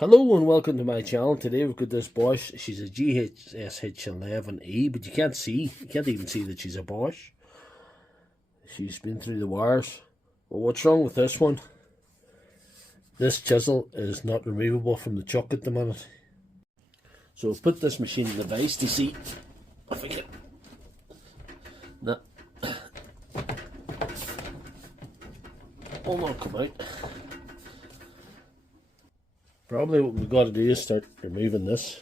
Hello and welcome to my channel. Today we've got this Bosch. She's a GSH11E, but you can't even see that she's a Bosch. She's been through the wires. Well, what's wrong with this one? This chisel is not removable from the chuck at the minute. So we'll put this machine in the vise to see if I can. That will not come out. Probably what we've got to do is start removing this.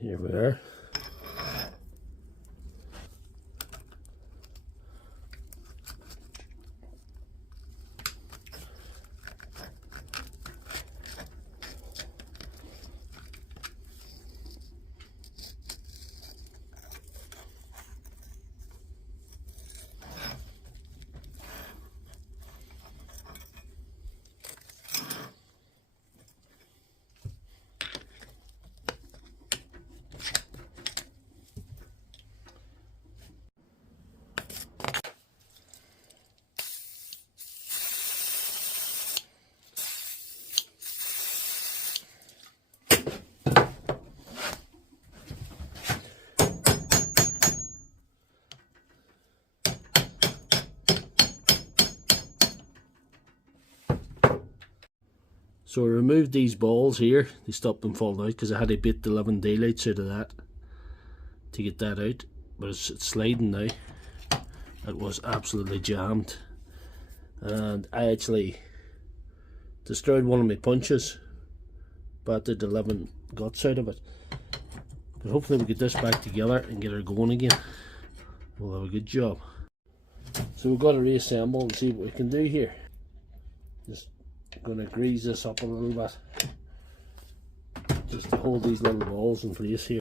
Here we are. So I removed these balls here. They stopped them falling out because I had to bit the living daylights out of that to get that out. But it's sliding now. It was absolutely jammed. And I actually destroyed one of my punches. Battered the living guts out of it. But hopefully we get this back together and get her going again. We'll have a good job. So we've got to reassemble and see what we can do here. Just going to grease this up a little bit just to hold these little balls in place here.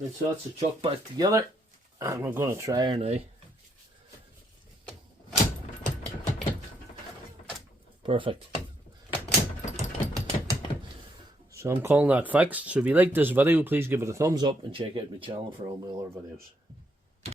Right, so that's the chuck back together, and we're going to try her now. Perfect. So I'm calling that fixed. So if you like this video, please give it a thumbs up and check out my channel for all my other videos.